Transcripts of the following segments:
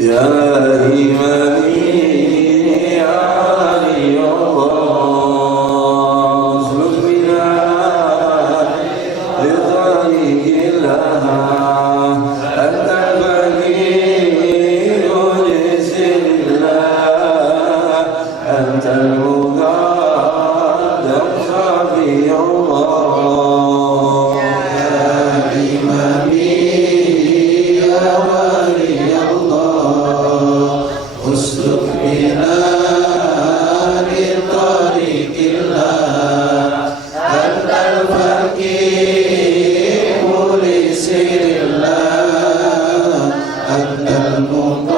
يا إمامي يا علي الله اسلك بنا لطريق الله أنت الفقير لسر الله أنت المقدم صفي الله يا إمامي يا ولي الله اسلك بنا لطريق الله أنت الفقير لسر الله أنت المقدم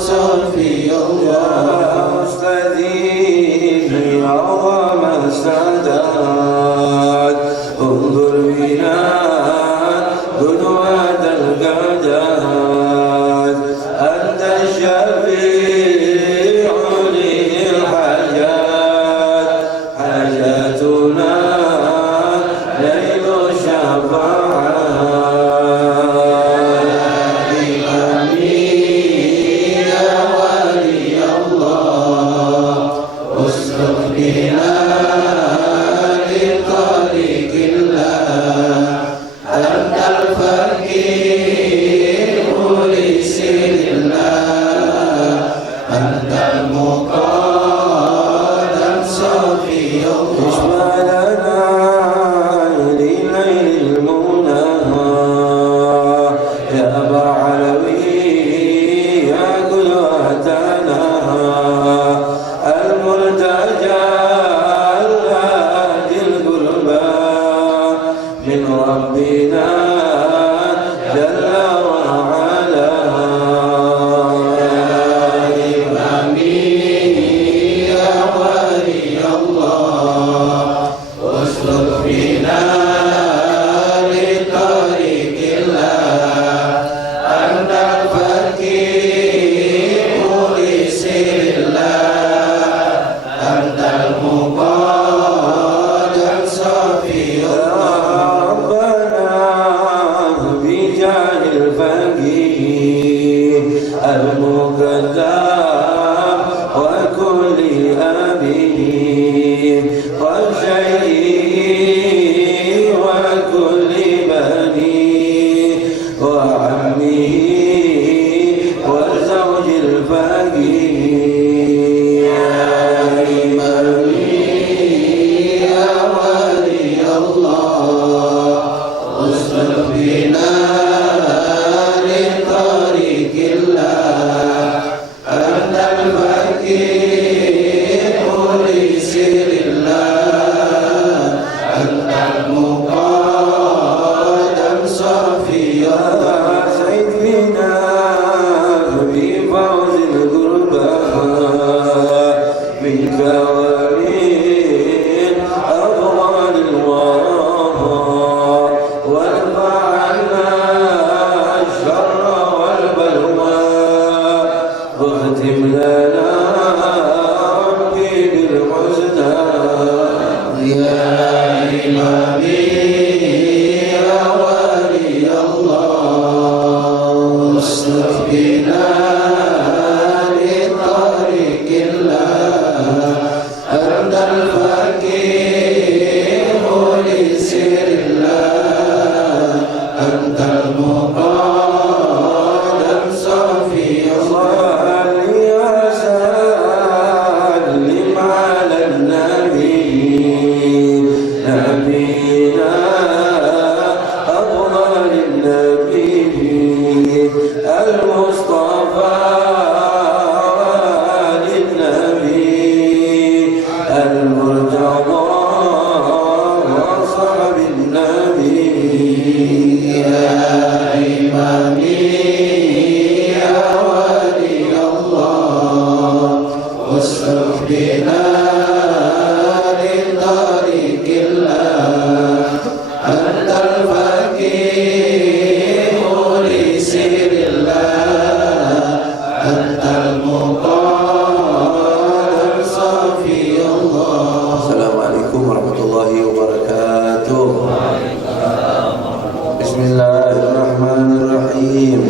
صفي الله مستدين عظم السادات انظر بنا قدوة القادات أنت الشفيع للحاجات حاجاتنا ليل الشفاعات إمامي يا ولي الله اسلك بنا لطريق الله أنت الفقير لسر الله أنت المقدم صفي الله اشفع لنا لليل المنى يا أبا علوي يا قدوتنا المرتجى الهادي القربى من ربنا جل وعلا يا إمامي يا ولي الله اسلك بنا لطريق الله أنت الفقير لسر الله أنت المقدم صفي الله ربنا بجاه الفقير المقدم وكل أبيه وشيء وكل بنيه وعمه وزوج الفقير يا إمامي يا ولي الله اسلك بنا لطريق الله أنت الفقير لسر الله أنت المقدم صفي الله سعيد بنا بفوز القربى منك ومن أفضل الورى وارفع عنا الشر والبلوى واختم لنا ربي بالحسنى يا إمامي يا ولي الله اسلك بنا لطريق الله أنت الفقير لسر الله أنت المقدم صفي الله يا سلم على النبي نبينا أفضل النبي المصطفى للنبي المرتضى وصحب النبي يا إمامي يا ولي الله اسلك بنا لطريق الله أنت الفقير لسر الله أنت المقدم صفي الله السلام عليكم ورحمة الله وبركاته بسم الله الرحمن الرحيم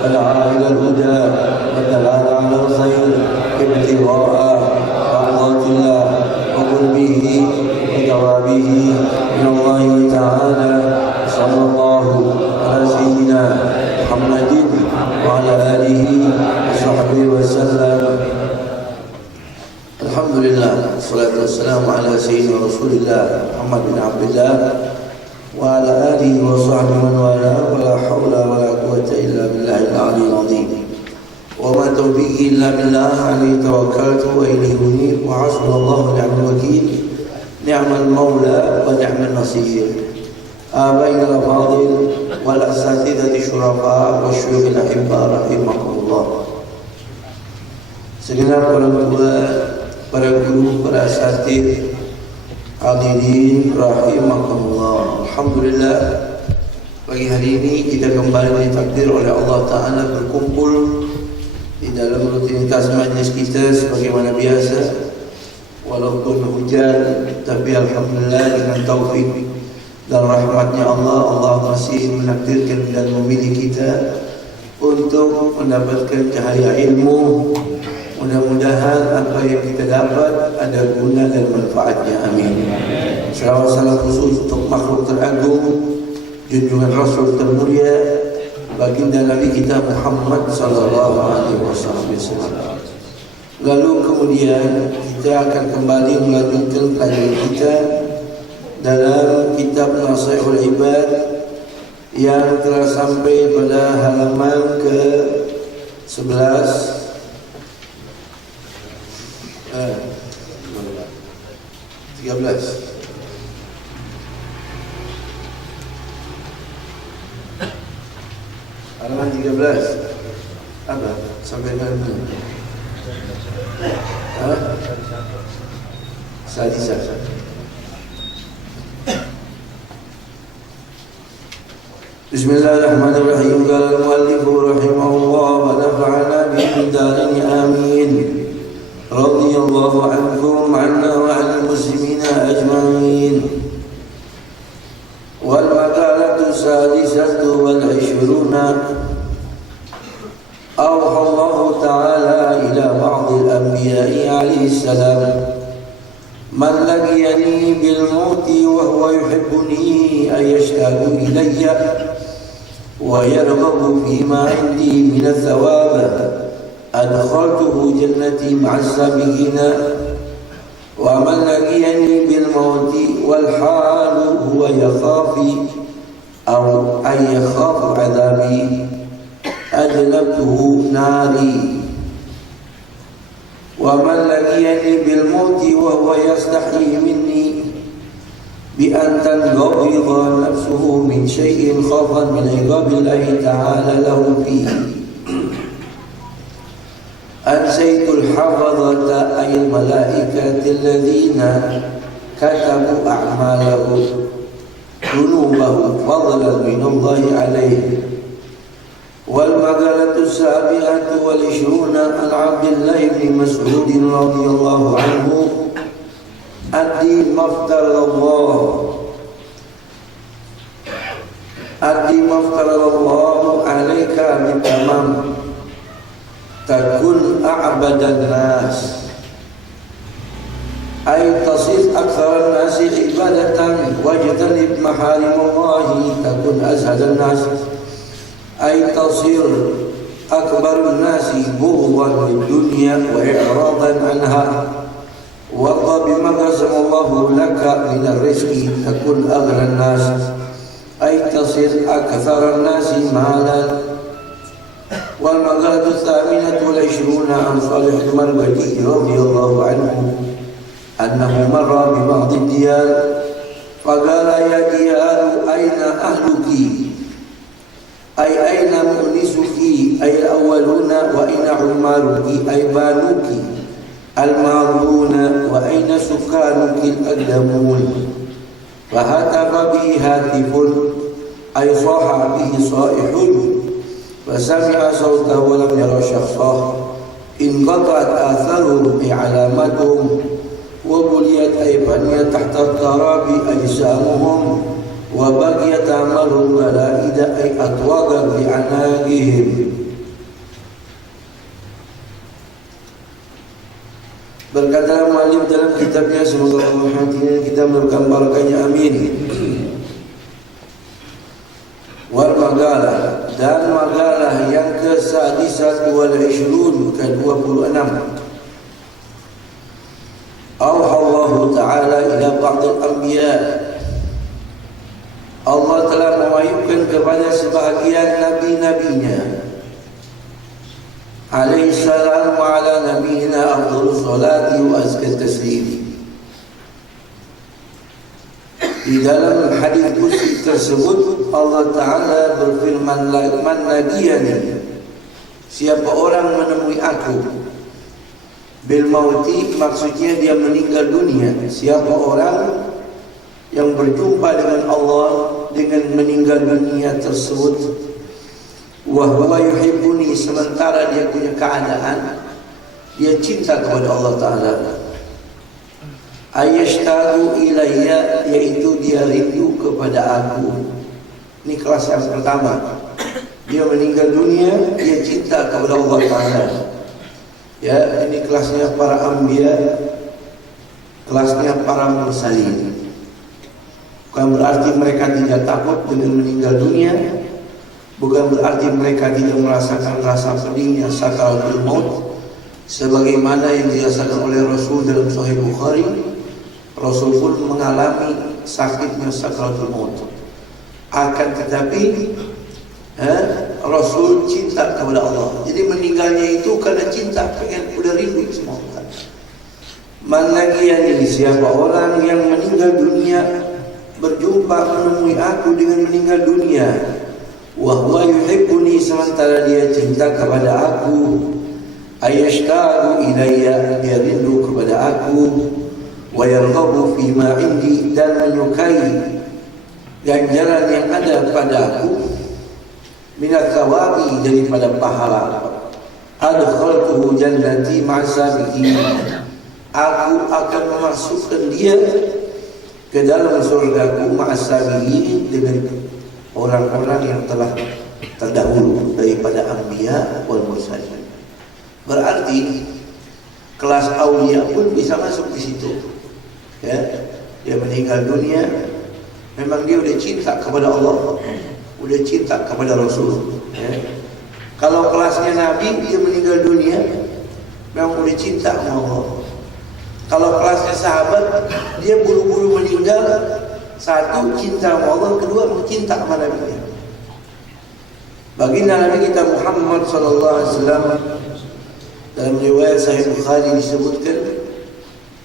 ودعا إلى الهدى ودلال على الخير ابتغاء مرضات الله وقربه وثوابه من الله تعالى. صلى الله على سيدنا محمد وعلى آله وصحبه وسلم. Alhamdulillah, salatu wassalamu ala sayyidina Rasulillah Muhammad bin Abdullah wa ala alihi wa sahbihi man wala wa la hawla wa la quwwata illa billahil aliyyil azim. Wa ma tawfiqi illa billah, alayhi tawakkaltu wa ilayhi unib, wa hasbunallahu wa ni'mal wakeel, ni'mal maula wa ni'man nasir. Abaina al-fadil wal asatidati syurafa wa syuyukhil ahibba rahimakumullah. Segenap orang tua, para guru, para asatidz, hadirin rahimakumullah. Alhamdulillah, pagi hari ini kita kembali ditakdir oleh Allah Ta'ala berkumpul di dalam rutinitas majlis kita sebagaimana biasa. Walaupun hujan, tapi alhamdulillah dengan taufik dan rahmatnya Allah, Allah masih menakdirkan dan memilih kita untuk mendapatkan cahaya ilmu. Mudah-mudahan apa yang kita dapat ada guna dan manfaatnya. Amin. Salawat salam khusus untuk makhluk teragung, junjungan Rasul termulia, baginda Nabi kita Muhammad sallallahu alaihi wasallam. Lalu kemudian kita akan kembali melanjutkan pelajaran kita dalam kitab Nasihatul Ibad yang telah sampai pada halaman ke-11. Halaman 13 apa? Sampai mana? Sadisah. Bismillahirrahmanirrahim. Qala al-muallif rahimahullah wa nafa'ana bihi darin amin. Radhiyallahu ankum anna wa 'anil muslimina ajma'in. Wal maqalatu sadisatu wal 'ishruna. Awha Allah ta'ala ila ba'dil anbiya'i alaihi salam, man laqiyani bil mauti wa huwa yuhibbuni ayashtaqu ilayya wa yarghabu fima 'indi min ath-thawab adkhaltuhu jannati ma'a as-sabiqina. Wa man laqiyani bil mauti wal halu huwa yakhafi aw ay yakhafu 'adhabi adlabtuhu nari. Wa man laqiyani bil mauti wa huwa yastahi minni bi an tanghadha nafsuhu min shay'in khafan min iqabillahi ta'ala lahu fihi. Ansaitul hafadhata ayil malaikati alladhina katabu a'malahu dunubahu fadlan minallahi alayhi. Wal maqalatu sabi'atu wal 'ishruna an Abdullah bin Mas'ud radhiyallahu anhu addi maftarallahu alayka bitamam takun a'badan nas ay tasir aktsaran nasi ibadatan wajtanib maharimallahi takun azhadan nas ay tasir akbarun nasi bughdan lid-dunya wa i'radan anha wa bima qasamallahu laka min ar-rizqi takun aghran nas ay tasir aktsaran nasi malan. Wal maqalatu tsaminatu wal 'ishruna an Salih al-Marwazi radhiyallahu anhu annahu marra bi ba'd ad-diyar faqala ya diyar aina ahluki ay aina mu'nisuki ay al-awwaluna wa aina umaruki ay banuki al-ma'runa wa aina sukanuki al-aqdamun fa hatafa bi hatifun ay saha bihi saihun فسمع صوته ولم يرى شخصه انقطعت آثارهم إعلاماتهم وبليت أيبانية تحت التراب أجسامهم وبقيت أعمالهم غلائد أي أطواقا بعناقهم Berkata Malik dalam kitabnya, semoga Allah merahmatinya, kita bergambarkannya, amin. Wal magalah, dan magalah yang ke-11 wal 20 ke-26. Auha Allah Ta'ala ila ba'd al-anbiya, Allah telah mewahyukan kepada sebahagian nabi-nabinya, alaihi salam wa ala nabiyina afdhalus salati wa azka taslim. Di dalam hadis qudsi tersebut Allah Ta'ala berfirman, man nadiyani, siapa orang menemui aku, bil mauti, maksudnya dia meninggal dunia. Siapa orang yang berjumpa dengan Allah dengan meninggal dunia tersebut, wa huwa yuhibbuni, sementara dia punya keadaan dia cinta kepada Allah Ta'ala, ayashtagu ilayya, yaitu dia rindu kepada aku. Ini kelas yang pertama. Dia meninggal dunia, dia cinta kepada Allah Ta'ala. Ya, ini kelasnya para anbiya, kelasnya para mursalin. Bukan berarti mereka tidak takut dengan meninggal dunia, bukan berarti mereka tidak merasakan rasa pedihnya sakaratul maut, sebagaimana yang dirasakan oleh Rasul dalam Sahih Bukhari. Rasul pun mengalami sakitnya sakaratul maut. Akan tetapi Rasul cinta kepada Allah. Jadi meninggalnya itu karena cinta, pengen, udah rindu semua. Man lagi siapa orang yang meninggal dunia, berjumpa menemui aku dengan meninggal dunia, wa huwa yuhibbuni, sementara dia cinta kepada aku, ayashtagu ilayya, dia rindu kepada aku, wa yarghabu fima indi, dan menyukai ganjaran yang ada padaku, minat thawabi, daripada pahala, adkhaltuhu jannati ma'asabihi, aku akan memasukkan dia ke dalam surgaku, ma'asabihi, dengan orang-orang yang telah terdahulu daripada anbiya wal mursalin. Berarti kelas aulia pun bisa masuk di situ. Ya, dia meninggal dunia, memang dia udah cinta kepada Allah, udah cinta kepada Rasul. Ya. Kalau kelasnya Nabi, dia meninggal dunia, memang udah cinta sama Allah. Kalau kelasnya sahabat, dia buru-buru meninggal. Satu, cinta sama Allah. Kedua, cinta sama Nabi. Baginda Nabi kita Muhammad SAW, dalam riwayat Sahih Bukhari disebutkan,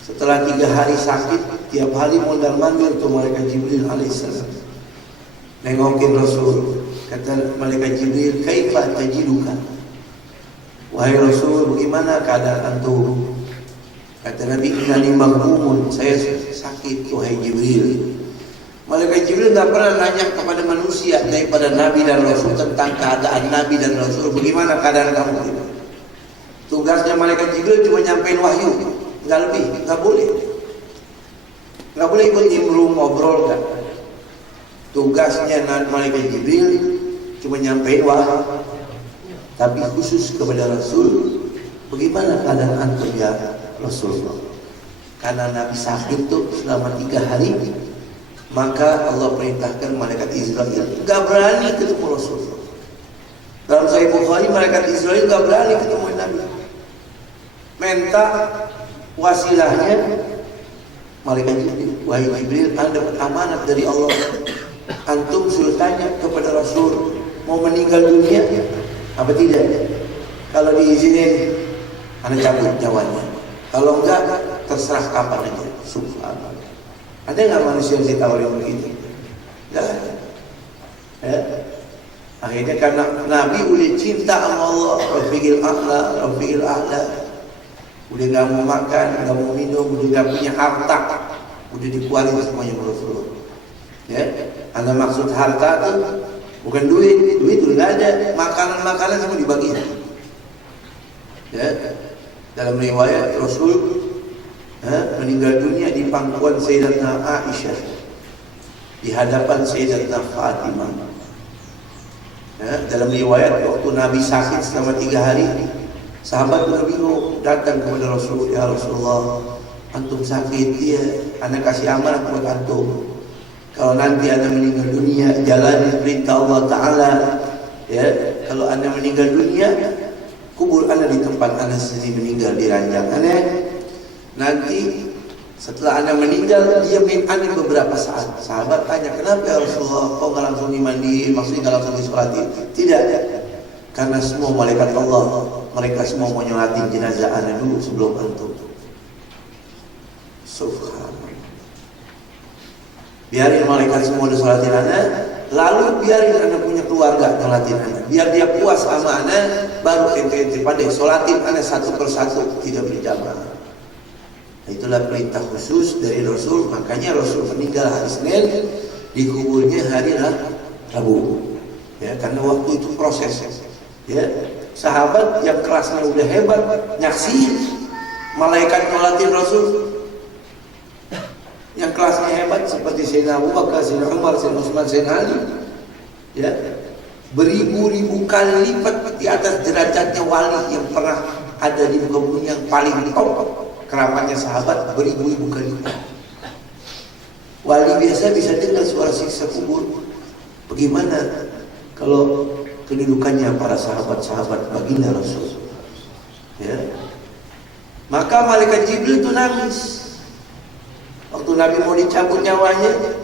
setelah 3 hari sakit, tiap hari mondar-mandir tuh malaikat Jibril alaihissalam nengokin Rasul. Kata malaikat Jibril, kaifa tajiduka, wahai Rasul, bagaimana keadaan antum? Kata Nabi, innani maghmumun, saya sakit wahai Jibril. Malaikat Jibril tidak pernah nanya kepada manusia daripada Nabi dan Rasul tentang keadaan Nabi dan Rasul. Bagaimana keadaan kamu? Tugasnya malaikat Jibril cuma nyampein wahyu, nggak lebih, nggak boleh ikut nimbrung ngobrol kan. Tugasnya malaikat Jibril cuma nyampein wahyu, tapi khusus kepada Rasul, bagaimana keadaan antum ya Rasulullah? Karena Nabi sakit tuh selama 3 hari, maka Allah perintahkan malaikat Israel gak berani ketemu Rasulullah. Dalam Sahih Bukhari, malaikat Israel gak berani ketemu Nabi. Minta wasilahnya malaikat Jibril, wahai Jibril, anda dapat amanat dari Allah, antum suruh tanya kepada Rasul mau meninggal dunia apa tidak. Kalau diizinin, anda cabut nyawanya. Kalau enggak, terserah kapan aja. Subhanallah. Ada nggak manusia yang ditawarin begitu? Nggak ada. Ya. Akhirnya karena Nabi udah cinta sama Allah, Rafiqil A'la, udah nggak mau makan, nggak mau minum, udah nggak punya harta, udah dikeluarin semuanya Rasulullah. Ya, anda maksud harta tuh bukan duit udah nggak ada, makanan semua dibagi. Ya, dalam riwayat Rasul meninggal dunia di pangkuan Sayyidatuna Aisyah, di hadapan Sayyidatuna Fatimah. Dalam riwayat waktu Nabi sakit selama 3 hari, Sahabat bingung, datang kepada Rasul, ya Rasulullah, antum sakit, ya, ana kasih amanah buat antum. Kalau nanti ana meninggal dunia, jalani perintah Allah Ta'ala. Ya, kalau ana meninggal dunia, kubur ana di tempat ana sendiri meninggal di ranjang ana. Nanti setelah ana meninggal, diamin ana beberapa saat. Sahabat tanya, kenapa ya Rasulullah, kok nggak langsung dimandiin, maksudnya nggak langsung disolatin? Tidak, karena semua malaikat Allah, mereka semua mau nyolatin jenazah ana dulu sebelum antum. Subhanallah. Biarin malaikat semua disolatin ana, lalu biarin ana punya keluarga nyolatin ana. Biar dia puas sama ana, baru ente pandai solatin ana satu persatu, tidak berjamaah. Itulah perintah khusus dari Rasul. Makanya Rasul meninggal hari Senin, dikuburnya hari Rabu. Ya, karena waktu itu proses. Ya, sahabat yang kelasnya udah hebat nyaksiin malaikat nyolatin Rasul. Yang kelasnya hebat seperti Sayyidina Abu Bakar, Sayyidina Umar, Sayyidina Utsman, Sayyidina Ali. Ya, beribu-ribu kali lipat di atas derajatnya wali yang pernah ada di muka bumi yang paling top. Keramatnya sahabat beribu-ribu kali. Wali biasa bisa dengar suara siksa kubur. Bagaimana kalau kedudukannya para sahabat-sahabat baginda Rasul? Ya. Maka malaikat Jibril itu nangis waktu Nabi mau dicabut nyawanya.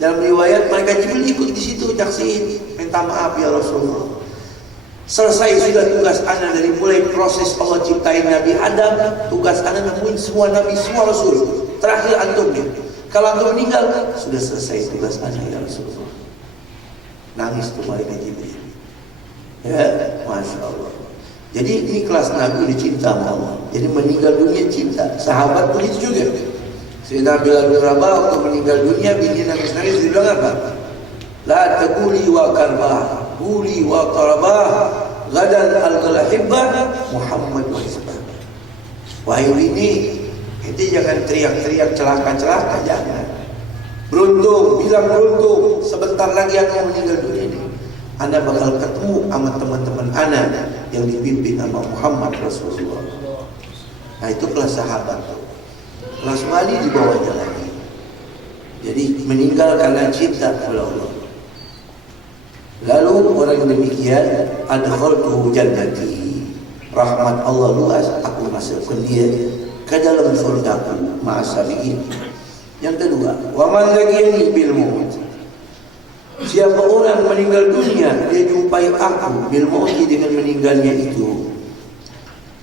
Dalam riwayat malaikat Jibril ikut di situ nyaksiin, minta maaf ya Rasulullah. Selesai sudah tugas ana dari mulai proses Allah ciptain Nabi Adam, tugas ana nemuin semua Nabi, semua Rasul. Terakhir antum nih. Kalau antum meninggal, sudah selesai tugas ana ya Rasulullah. Nangis tuh malaikat Jibril. Ya, Masya Allah. Jadi ini kelas Nabi dicinta sama Allah. Jadi meninggal dunia cinta. Sahabat begitu juga. Sayyidina Bilal bin Rabah waktu meninggal dunia, bini nangis-nangis, dia bilang apa? La taquli wa karbah, quli wa qarabah, gadan al-ghalahibah Muhammad wa hizbah. Wahai ini, ente jangan teriak-teriak celaka-celaka, jangan. Beruntung, bilang beruntung, sebentar lagi aku meninggal dunia ini. Anda bakal ketemu sama teman-teman Anda yang dipimpin sama Muhammad Rasulullah. Nah itu kelas sahabat. Kelas wali di bawahnya lagi. Jadi meninggal karena cinta kepada Allah. Lalu orang yang demikian, adkhaltuhu jannati, rahmat Allah luas, aku masukkan dia ke dalam surgaku, ma'asabihin. Yang kedua, wa man laqiyani bil maut, siapa orang meninggal dunia, dia jumpai aku bil maut, dengan meninggalnya itu,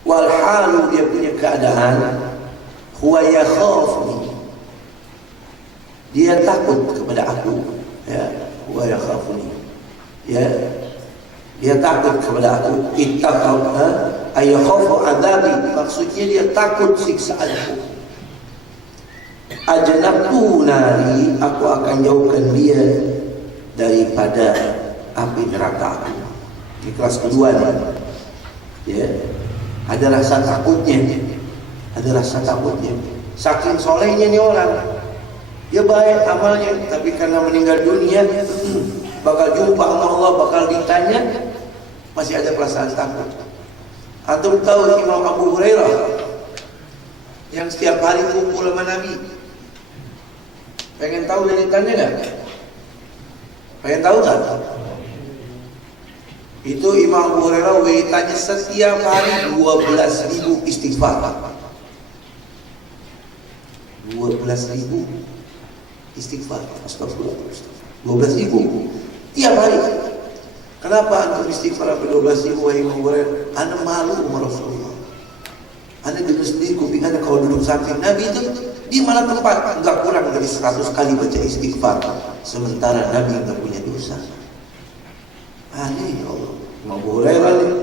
wal halu, dia punya keadaan, huwa yakhafuni, dia takut kepada aku, ya, huwa yakhafuni, ya, dia takut kepada aku, ittaqab, ayakhafu adabi, maksudnya dia takut siksaanku. Ajnabtu nari, aku akan jauhkan dia daripada api neraka aku. Ini kelas kedua nih. Ya, ada rasa takutnya, ada rasa takutnya. Saking solehnya nih orang, dia baik amalnya, tapi karena meninggal dunia, bakal jumpa sama Allah, bakal ditanya, masih ada perasaan takut. Antum tahu Imam Abu Hurairah yang setiap hari kumpul sama Nabi? Pengen tahu dan ditanya gak? Pengen tahu gak? Itu Imam Abu Hurairah wiridnya setiap hari 12.000 istighfar. 12.000 istighfar. Astagfirullah. 12.000 tiap hari. Kenapa antum istighfar sampai 12.000 wahai Imam Abu Hurairah? Ana malu sama Rasulullah. Ana dengar sendiri kuping ana kalau duduk samping Nabi itu di mana tempat enggak kurang dari 100 kali baca istighfar, sementara Nabi enggak punya dosa. Aneh ya Allah. Imam Abu Hurairah nih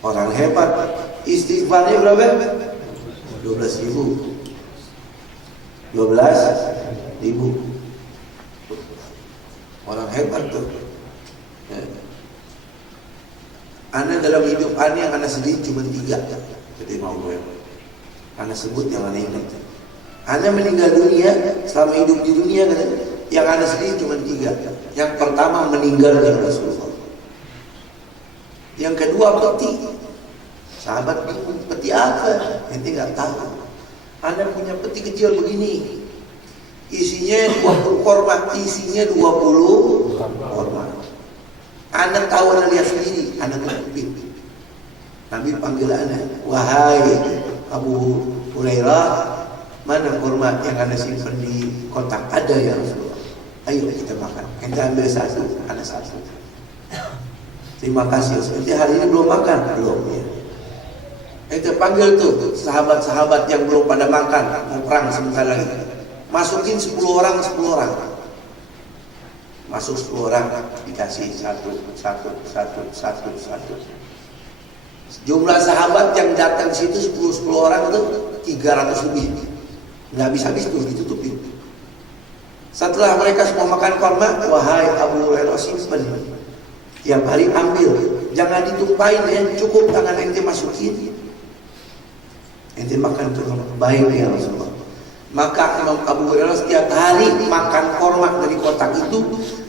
orang hebat, istighfarnya berapa? 12.000. 12.000. Orang hebat tuh. Ya. Ana dalam hidup ana yang ana sedih cuma 3. Jadi mau gue, ana sebut yang ana ingat. Ana meninggal dunia, selama hidup di dunia yang ana sedih cuma 3. Yang pertama meninggalnya Rasulullah. Yang kedua peti. Sahabat bingung, peti apa? Ente nggak tahu. Anda punya peti kecil begini, isinya 20 korma, isinya 20 korma. Anda tahu, Anda lihat sendiri, Anda tutupin. Nabi panggil Anda, wahai Abu Hurairah, mana korma yang Anda simpan di kotak? Ada ya Rasulullah. Ayo kita makan. Ente ambil satu, Anda satu. Terima kasih. Ente hari ini belum makan? Belum ya. Ente panggil tuh sahabat-sahabat yang belum pada makan, mau perang sebentar lagi. Masukin 10 orang. Masuk 10 orang, dikasih satu. Jumlah sahabat yang datang situ 10 orang itu 300 lebih. Nggak habis-habis tuh ditutupin. Setelah mereka semua makan korma, wahai Abu Hurairah, simpen. Tiap hari ambil, jangan ditumpahin ya, cukup tangan ente masukin. Ente makan tuh baik ya Rasulullah. Maka Imam Abu Hurairah setiap hari makan korma dari kotak itu,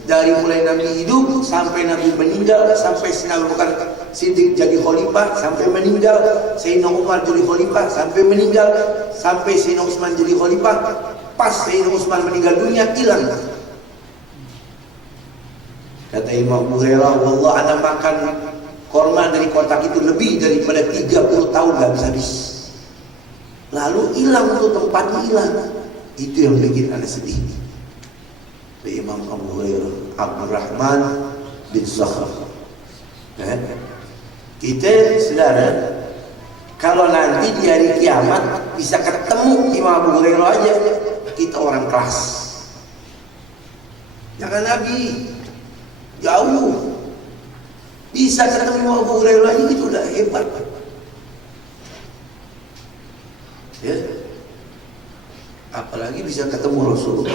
dari mulai Nabi hidup sampai Nabi meninggal, sampai Sayyidina Abu Bakar Siddiq jadi khalifah sampai meninggal, Sayyidina Umar jadi khalifah sampai meninggal, sampai Sayyidina Utsman jadi khalifah. Pas Sayyidina Utsman meninggal dunia, hilang. Kata Imam Abu Hurairah, wallah ana makan korma dari kotak itu lebih daripada 30 tahun gak habis-habis. Lalu hilang tuh, tempatnya hilang. Itu yang bikin anda sedih. Imam Abu Hurairah Abdurrahman bin Sakhr. Kita saudara, kalau nanti di hari kiamat bisa ketemu Imam Abu Hurairah aja, kita orang kelas. Jangan Nabi, jauh. Bisa ketemu Imam Abu Hurairah aja, itu udah hebat. Ya, apalagi bisa ketemu Rasulullah.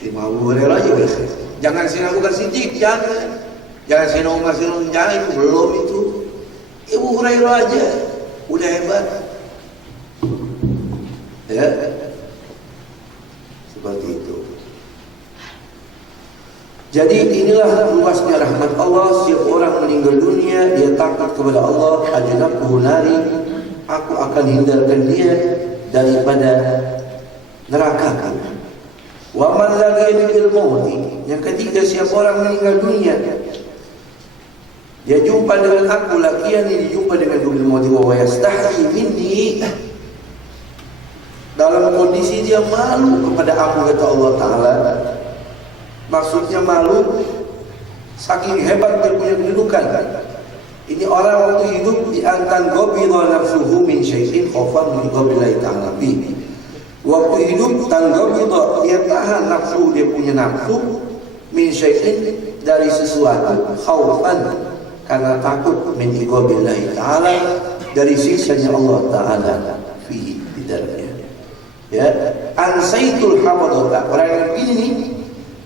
Imam Abu Hurairah aja boleh. Jangan Sayyidina Abu Bakar Siddiq, jangan Sayyidina Umar, jangan, itu belum itu. Abu Hurairah aja udah hebat. Ya, seperti itu. Jadi inilah luasnya rahmat Allah. Setiap orang meninggal dunia, dia takut kepada Allah. Ajnabhu nari, aku akan hindarkan dia daripada neraka. Wa man laqiyani bil mauti, yang ketiga, siapa orang meninggal dunia, dia jumpa dengan aku, laqiyani, dijumpa dengan bil mauti wa yastahi minni, dalam kondisi dia malu kepada aku, kata Allah Ta'ala. Maksudnya malu saking hebat dia punya kedudukan. Ini orang waktu hidup diantan gobila nafsuhu min syai'in khofan min gobillahi ta'ala bi. Waktu hidup tanggobila, dia tahan nafsu, dia punya nafsu min syai'in, dari sesuatu, khawfan, karena takut min gobillahi ta'ala, dari siksanya Allah Ta'ala fihi, di dalamnya. Ya, ansaitul hamadata, orang yang begini,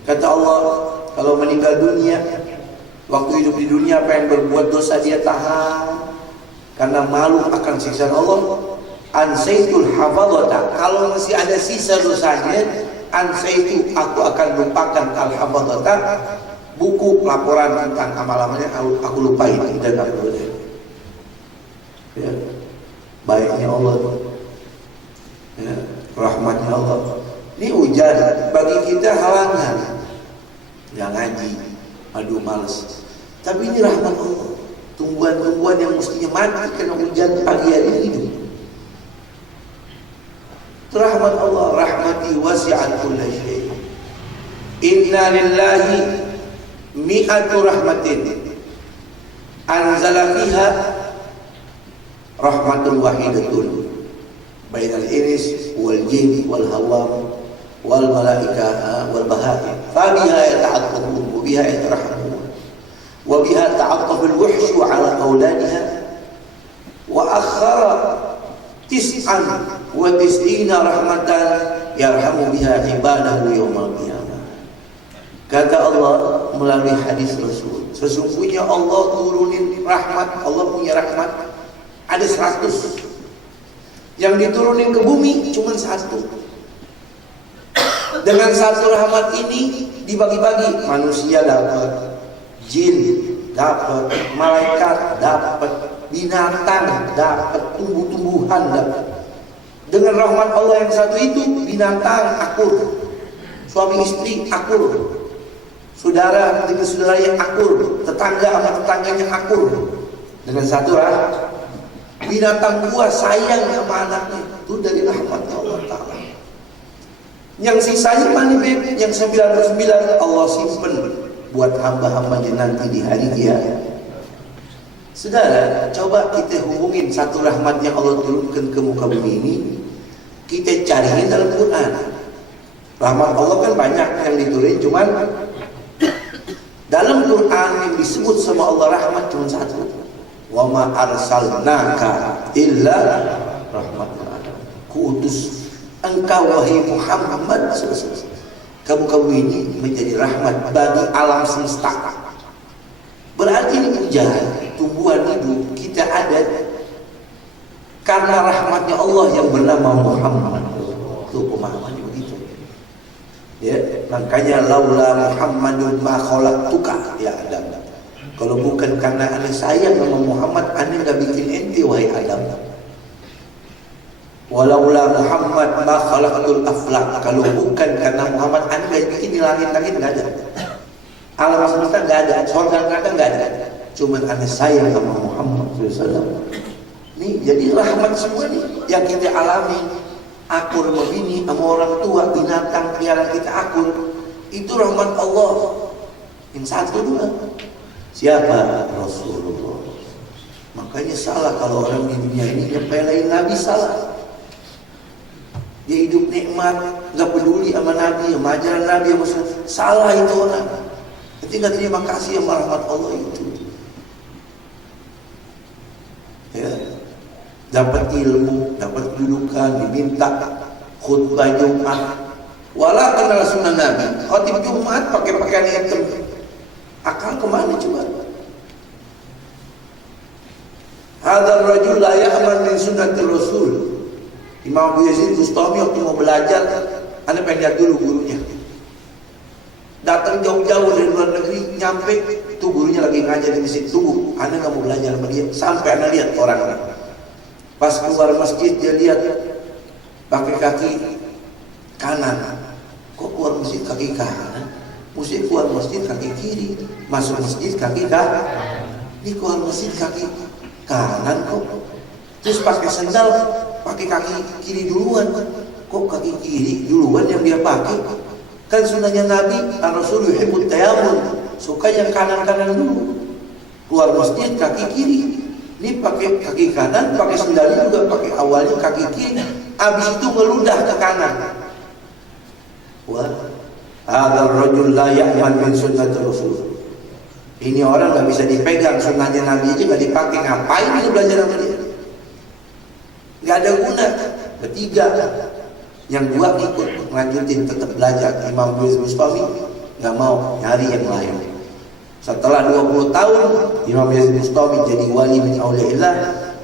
kata Allah, kalau meninggal dunia, waktu hidup di dunia pengen berbuat dosa, dia tahan karena malu akan siksa Allah. Ansaitul hafadhata, kalau masih ada sisa dosanya, ansaitu, aku akan lupakan al-hafadhata, buku laporan tentang amal-amalnya aku lupain dan aku ya, baiknya Allah, ya, rahmatnya Allah. Ini hujan bagi kita, halangan, yang ngaji, aduh males. Tapi ini rahmat Allah. Tumbuhan-tumbuhan yang mestinya mati karena hujan pagi hari hidup. Rahmat Allah, rahmati wasi'at kulla syai'. Inna lillahi mi'atu rahmatin anzala fiha rahmatun wahidatun bainal iris wal jin wal hawam wal malaika wal bahaim. Fa biha yata'attafun wa biha yatarhamun wa biha ta'attafu al-wuhshu ala awladiha wa akhara tis'an wa tis'ina rahmatan yarhamu biha ibadahu yawmal qiyamah. Kata Allah melalui hadis Rasul, sesungguhnya Allah turunin rahmat. Allah punya rahmat ada 100, yang diturunin ke bumi cuma 1. Dengan 1 rahmat ini dibagi-bagi, manusia dapat, jin dapat, malaikat dapat, binatang dapat, tumbuh-tumbuhan dapat. Dengan rahmat Allah yang satu itu, binatang akur, suami istri akur, saudara dengan saudaranya akur, tetangga sama tetangganya akur. Dengan satu binatang buas sayang sama anaknya, itu dari rahmat Allah Ta'ala. Yang sisanya mana beb? Yang 99 Allah simpen buat hamba-hambanya nanti di hari kiamat. Saudara, coba kita hubungin satu rahmat yang Allah turunkan ke muka bumi ini, kita cariin dalam Quran. Rahmat Allah kan banyak yang diturunin, cuman dalam Quran yang disebut sama Allah rahmat cuma satu. Wa ma arsalnaka illa rahmatan alamin. Kuutus engkau wahai Muhammad kamu ini menjadi rahmat bagi alam semesta. Berarti ini hujan, tumbuhan hidup kita ada karena rahmatnya Allah yang bernama Muhammad. Itu pemahamannya begitu. Ya, makanya laula Muhammadun ma khalaqtuka ya Adam. Kalau bukan karena ane sayang sama Muhammad, ane enggak bikin ente wahai Adam. Walaula Muhammad ma khalaqatul aflaq. Kalau bukan karena Muhammad, ane enggak bikin di langit-langit, enggak ada. Alam semesta enggak ada, surga enggak ada. Cuma ane sayang sama Muhammad SAW. Nih, jadi rahmat semua nih yang kita alami. Akur begini sama orang tua, binatang piara kita akur. Itu rahmat Allah. Yang satu dua. Siapa? Rasulullah. Makanya salah kalau orang di dunia ini nyepelein Nabi, salah. Dia hidup nikmat, gak peduli sama Nabi, sama ajaran Nabi, salah itu orang. Nanti gak terima kasih sama rahmat Allah itu. Ya, dapat ilmu, dapat kedudukan, diminta khutbah Jumat, wala kenal sunnah Nabi, khutbah Jumat pakai pakaian hitam. Akal kemana coba? Hadar rajul la ya'man min sunnatir Rasul. Imam Abu Yazid Bustami waktu mau belajar, anda pengen lihat dulu gurunya. Datang jauh-jauh dari luar negeri, nyampe tuh gurunya lagi ngajar di masjid. Tunggu, anda nggak mau belajar sama dia sampai anda lihat orang. Pas keluar masjid dia lihat pakai kaki kanan. Kok keluar masjid kaki kanan? Mesti keluar masjid kaki kiri, masuk masjid kaki kanan. Ini keluar masjid kaki kanan kok. Terus pakai sandal, pakai kaki kiri duluan. Kok kaki kiri duluan yang dia pakai? Kan sunnahnya Nabi, Rasul yuhibbut tayammum, suka yang kanan-kanan dulu. Keluar masjid kaki kiri. Ini pakai kaki kanan, pakai sandal juga pakai awalnya kaki kiri. Habis itu meludah ke kanan. Wah, hadar rajul la ya'man min sunnatir Rasul. Ini orang nggak bisa dipegang, sunnahnya Nabi aja nggak dipakai. Ngapain dia belajar sama dia? Nggak ada guna. Bertiga, yang dua ikut lanjutin tetap belajar. Imam Abu Yazid Bustami nggak mau, nyari yang lain. Setelah 20 tahun Imam Abu Yazid Bustami jadi wali min auliyaillah.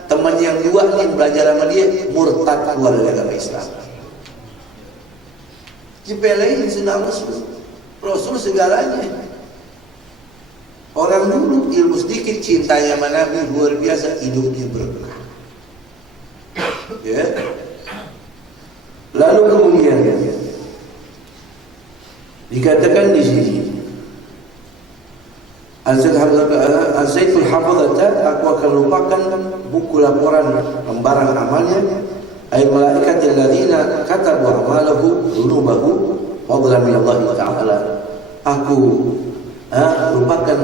Teman yang dua nih belajar sama dia murtad, keluar dari agama Islam. Dipelein sunnah Rasul segalanya. Orang dulu ilmu sedikit, cintanya sama Nabi luar biasa, hidupnya berkah. Ya. Lalu kemudian dikatakan di sini, Al-Zaidul Hafadhata, aku akan lupakan buku laporan lembaran amalnya, ay malaikatil ladzina katabu amalahu dunubahu fadlan min Allah Ta'ala. Aku lupakan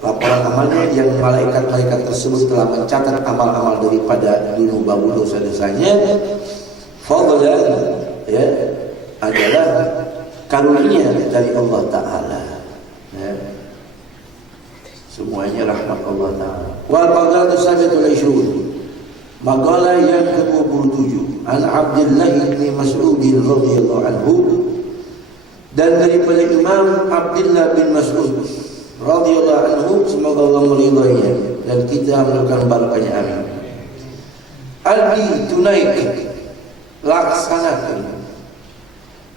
laporan amalnya yang malaikat-malaikat tersebut telah mencatat amal-amal daripada dunubahu, dosa-dosanya. Fadlan ya adalah karunia dari Allah Ta'ala. Ya. Semuanya rahmat Allah Ta'ala. Wal bagatu sajatul ishrun. Maqalah yang ke-27 An Abdullah bin Mas'ud radhiyallahu anhu, dan daripada Imam Abdullah bin Mas'ud radhiyallahu anhu, semoga Allah meridainya dan kita melakukan barakahnya, amin. Albi tunaikan, laksanakan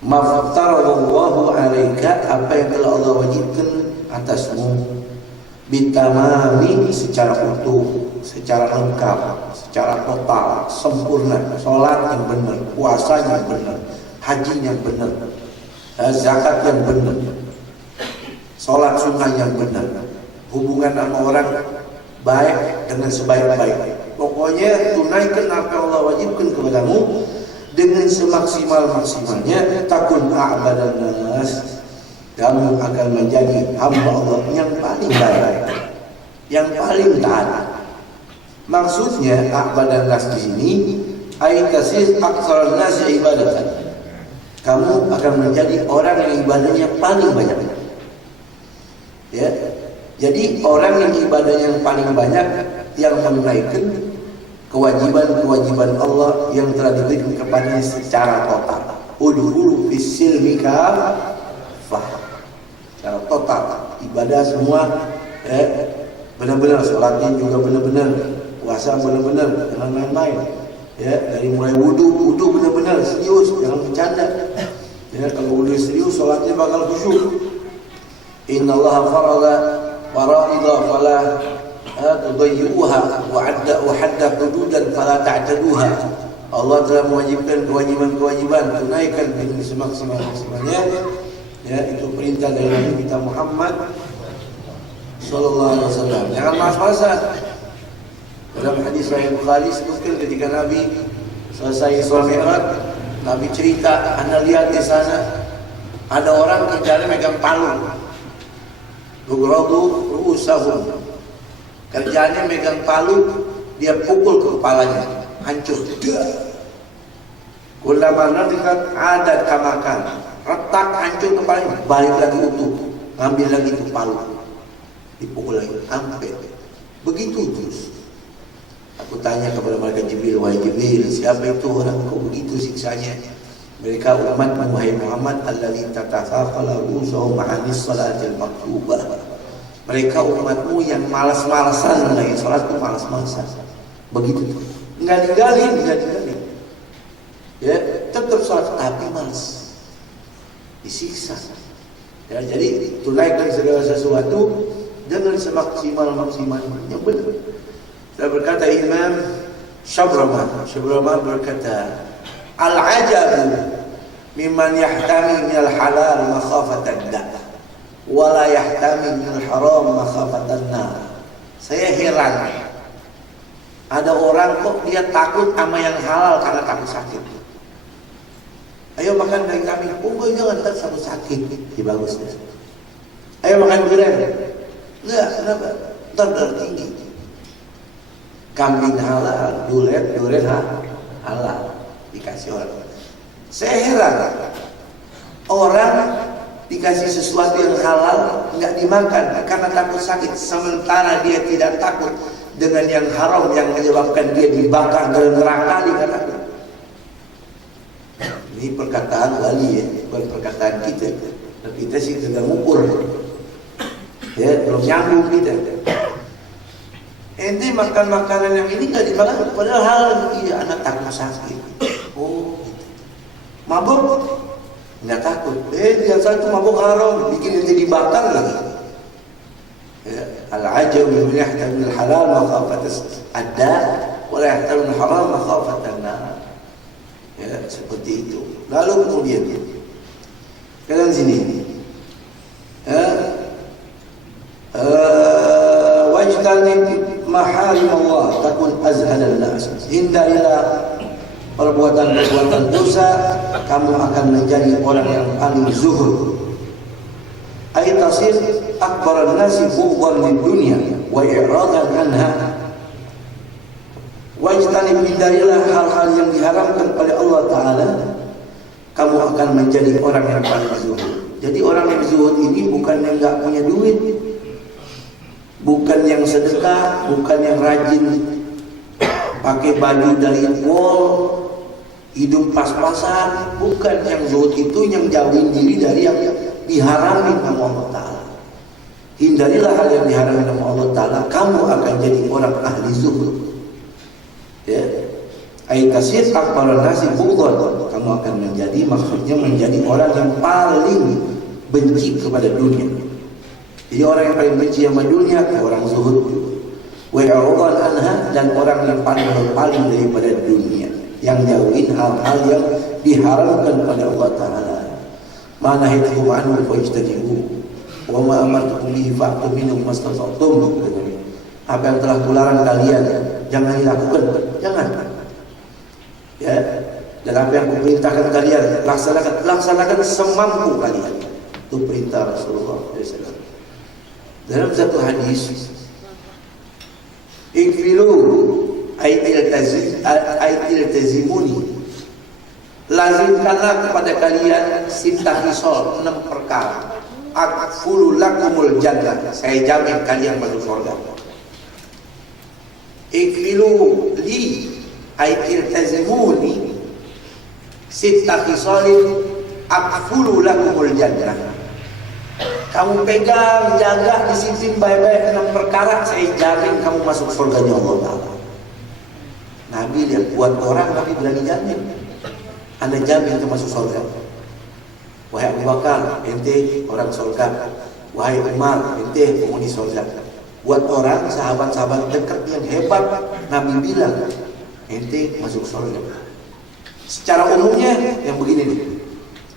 maftaradallahu alaika, apa yang telah Allah wajibkan atasmu. bitamami, secara utuh, secara lengkap, secara total, sempurna. Sholat yang benar, puasa yang benar, haji yang benar, zakat yang benar, sholat sunnah yang benar, hubungan sama orang baik dengan sebaik-baik. Pokoknya tunaikan apa yang Allah wajibkan kepadamu dengan semaksimal-maksimalnya. Takun a'badan nas, kamu akan menjadi hamba Allah yang paling baik, yang paling taat. Maksudnya a'badan nas di sini ay kasir aktsar nas ibadatan. Kamu akan menjadi orang yang ibadahnya paling banyak. Ya. Jadi orang yang ibadahnya yang paling banyak, yang menunaikan kewajiban-kewajiban Allah yang telah diberikan kepadanya secara total. Udhulu fis silmi kafah. Secara total, ibadah semua benar-benar, sholatnya juga benar-benar, puasa benar-benar, jangan main-main. Ya, dari mulai wudu benar-benar serius, jangan bercanda. Ya, kalau wudu serius, sholatnya bakal khusyuk. Innallaha farada faraida fala tudayyuha wa hadda hududan fala ta'taduha. Allah telah mewajibkan kewajiban-kewajiban, tunaikan dengan semaksimal-maksimalnya. Ya, itu perintah dari Nabi kita Muhammad sallallahu alaihi wasallam. Jangan malas-malasan. Dalam hadis Sahih Bukhari sebutkan ketika Nabi selesai Isra Mi'raj, Nabi cerita, Anda lihat di sana ada orang kerjanya megang palu. Yugradu ru'usahum. Kerjanya megang palu, dia pukul ke kepalanya, hancur. Kullama nadikat adat kamakan. Retak, hancur kepalanya, balik lagi utuh, ngambil lagi itu palu, dipukul lagi, sampai begitu terus. Aku tanya kepada malaikat Jibril, wahai Jibril, siapa itu orang kok begitu siksanya? Mereka umat wahai Muhammad, allazi tatafaqala rusahum ma'anis salatil maktubah. Mereka umatmu yang malas-malasan lagi salat, itu malas-malasan. Begitu tuh. Enggak ninggalin. Ya, tetap salat tapi malas. Disiksa. Ya, jadi tunaikan segala sesuatu dengan semaksimal-maksimalnya benar. Dan berkata Imam Syabrama berkata, al-ajabu mimman yahtami minal halal makhafatan dah wa la yahtami minal haram makhafatan nar. Saya heran, ada orang kok dia takut sama yang halal karena takut sakit. Ayo makan daging kambing, jangan ntar sama sakit. Ya bagus deh. Ayo makan durian. Enggak, kenapa? Ntar darah tinggi. Kambing halal, durian halal, dikasih orang. Saya heran, orang dikasih sesuatu yang halal nggak dimakan karena takut sakit, sementara dia tidak takut dengan yang haram yang menyebabkan dia dibakar dalam neraka. Dia nggak takut. Ini perkataan wali ya, bukan perkataan kita. Dan kita sih tidak mengukur, ya belum nyambung kita. Ente makan makanan yang ini nggak dimakan, padahal halal. Iya, anak takut sakit. Oh, gitu. Mabuk nggak takut. Yang satu mabuk haram, bikin ente dibakar lagi. Ya, al-ajab min yahtamil halal makhafatan ada, wa la yahtamil haram makhafatan nar. Ya, seperti itu. Lalu kemudian kalian sini, wajtanib maharim Allah takun azhadan nas. Hindarilah perbuatan-perbuatan dosa, kamu akan menjadi orang yang paling zuhud. Ay tasir akbaran nasi bughdan lid dunya wa i'radan anha. Wajtanib, hindarilah hal-hal yang diharamkan oleh Allah Ta'ala, kamu akan menjadi orang yang paling zuhud. Jadi orang yang zuhud ini bukan yang gak punya duit, bukan yang sedekah, bukan yang rajin pakai baju dari wall, hidup pas-pasan. Bukan. Yang zuhud itu yang jauhin diri dari yang diharamin sama Allah Ta'ala. Hindarilah hal yang diharamin sama Allah Ta'ala, kamu akan jadi orang ahli zuhud. Ya, aitasir akbaran nasi bughdan, kamu akan menjadi, maksudnya menjadi orang yang paling benci kepada dunia. Jadi orang yang paling benci sama dunia orang zuhud. Wa ya'rudan anha, dan orang yang paling berpaling daripada dunia, yang jauhin hal-hal yang diharamkan oleh Allah Ta'ala. Ma nahaytukum anhu fajtanibuhu wa ma amartukum bihi fa'tu minhu mastata'tum. Apa yang telah kularang kalian jangan dilakukan, jangan. Ya, dan apa yang kuperintahkan kalian laksanakan semampu kalian. Itu perintah Rasulullah SAW. Dalam satu hadis, ikfilu aitil tazimuni, lazimkanlah kepada kalian sintahisol 6 perkara. Akfulu lakumul jannah, saya jamin kalian masuk surga. Ikfilu li aitil tazimuni sintahisolin akfulu lakumul jannah. Kamu pegang, jaga, disiplin baik-baik 6 perkara, saya jamin kamu masuk surganya Allah Ta'ala. Nabi lihat buat orang, Nabi berani jamin. Anda jamin itu masuk surga. Wahai Abu Bakar, ente orang surga. Wahai Umar, ente penghuni surga. Buat orang, sahabat-sahabat dekat yang hebat, Nabi bilang, ente masuk surga. Secara umumnya, yang begini nih.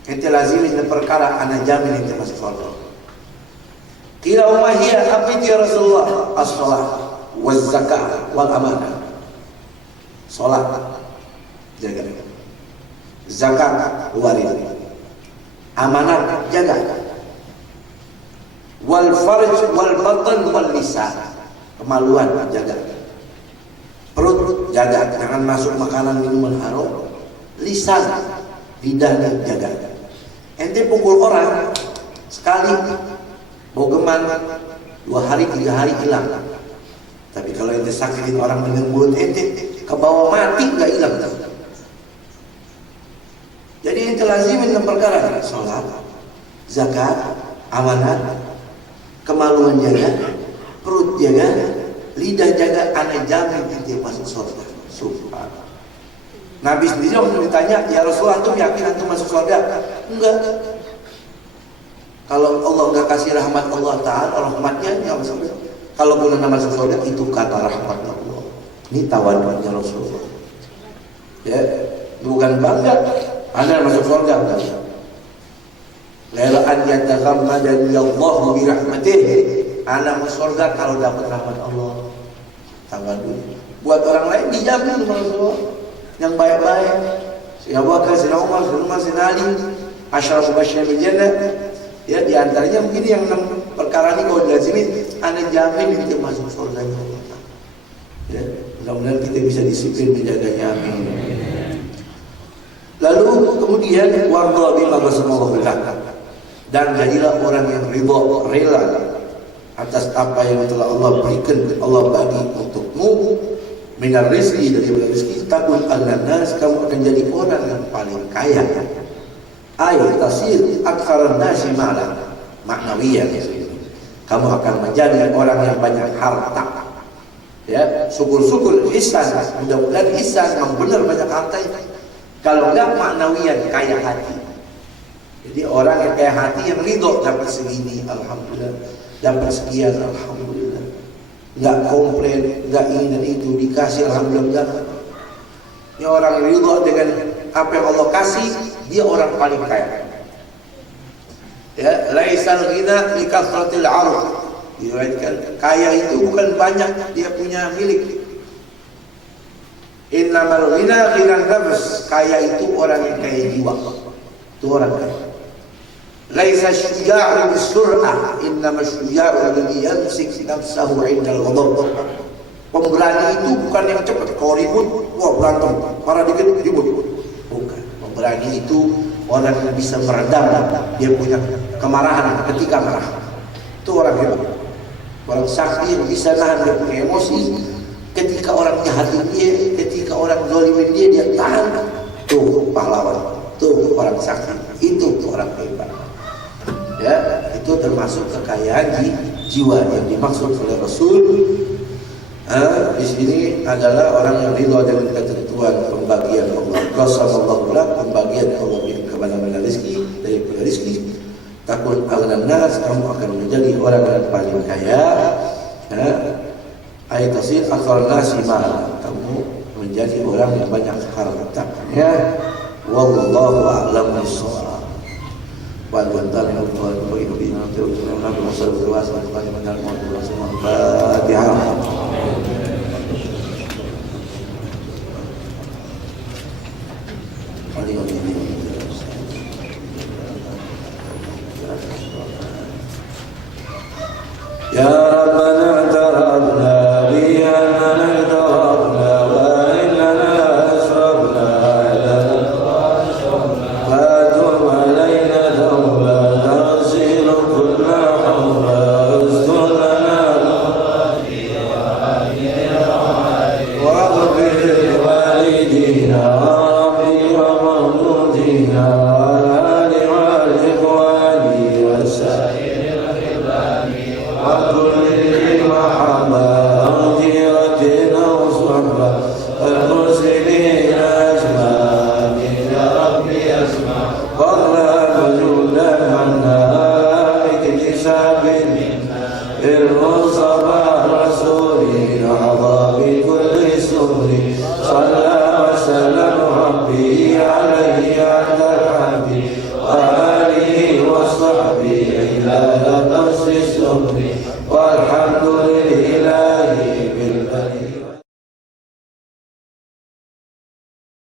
Ente lazimin perkara, Anda jamin ente masuk surga. Kira umahiyah, apa itu ya Rasulullah? As-salat, waz-zakah, wal-amanah. Salat, jaga. Zakat, keluarin. Amanat, jaga. Wal-farj, wal-batan, wal-lisan. Kemaluan, jaga. Perut, jaga. Jangan masuk makanan minuman haram. Lisan, lidahnya, jaga. Ente pukul orang, sekali bogeman 2 hari 3 hari hilang. Tapi kalau ente sakitin orang dengan mulut ente, ke bawah mati nggak hilang. Jadi ente lazimin 6 perkara: sholat, zakat, amanat, kemaluan jaga, perut jaga, lidah jaga. Ana jamin ente masuk surga. Subhanallah. Nabi sendiri waktu ditanya, ya Rasulullah, antum yakin antum masuk surga? Enggak. Kalau Allah enggak kasih rahmat Allah Ta'ala, rahmatnya enggak masuk surga. Kalau pun anda masuk surga, itu kata rahmat Allah. Ini tawadunya Rasulullah. Ya, bukan bangga anda masuk surga. Laila an yataghammadani Allah bi rahmatih. Anda masuk surga kalau dapat rahmat Allah. Tawadu. Buat orang lain dijamin Rasulullah yang baik-baik. Si Abu Bakar, si Umar, si Umar, si Ali, asyarafu basyir bil jannah. Ya, di antaranya mungkin yang 6 perkara ini kalau dilazimin, Anda jamin itu masuk surga. Ya, mudah-mudahan kita bisa disiplin menjaganya. Amin. Lalu kemudian warda bima qasamallahu laka, dan jadilah orang yang ridha, rela atas apa yang telah Allah berikan, Allah bagi untukmu. Minar rizki, dari rezeki. Takun al-nas, kamu akan jadi orang yang paling kaya. Ayat tasir akharan nasi malan, maknawiyah. Kamu akan menjadi orang yang banyak harta. Ya, syukur-syukur ihsan. Mudah-mudahan ihsan yang benar banyak harta. Kalau enggak, maknawiyah, kaya hati. Jadi orang yang kaya hati yang ridho, dapat segini, alhamdulillah. Dapat sekian, alhamdulillah. Enggak komplain, enggak ini dan itu, dikasih alhamdulillah. Ini orang ridho dengan apa yang Allah kasih, dia orang paling kaya. Ya, laisal ghina li kathratil 'arq. Diriwayatkan kaya itu bukan banyak dia punya milik. Innamal ghina ghinan nafs. Kaya itu orang yang kaya jiwa. Itu orang kaya. Laisa syuja'u bisur'ah, innama syuja'u alladhi yamsik nafsahu 'indal ghadab. Pemberani itu bukan yang cepat. Kalau ribut, wah berantem, marah dikit ribut. Bukan. Pemberani itu orang yang bisa meredam dia punya kemarahan ketika marah. Itu orang hebat. Orang sakti yang bisa nahan dia punya emosi ketika orang jahatin dia, ketika orang zalimin dia tahan. Tuh pahlawan. Tuh orang sakti. Itu orang hebat. Ya, itu termasuk kekayaan jiwa yang dimaksud oleh Rasul. Di sini adalah orang yang ridha dengan ketentuan pembagian Allah. Qasamallahu lak, pembagian Allah kepada mana rezeki, daripada rezeki. takun aghnan nas, kamu akan menjadi orang yang paling kaya. Ayat tasir akal nasi mal, kamu menjadi orang yang banyak harta. Wallahu a'lam bissawab. Wa ta'ala wa Fatihah.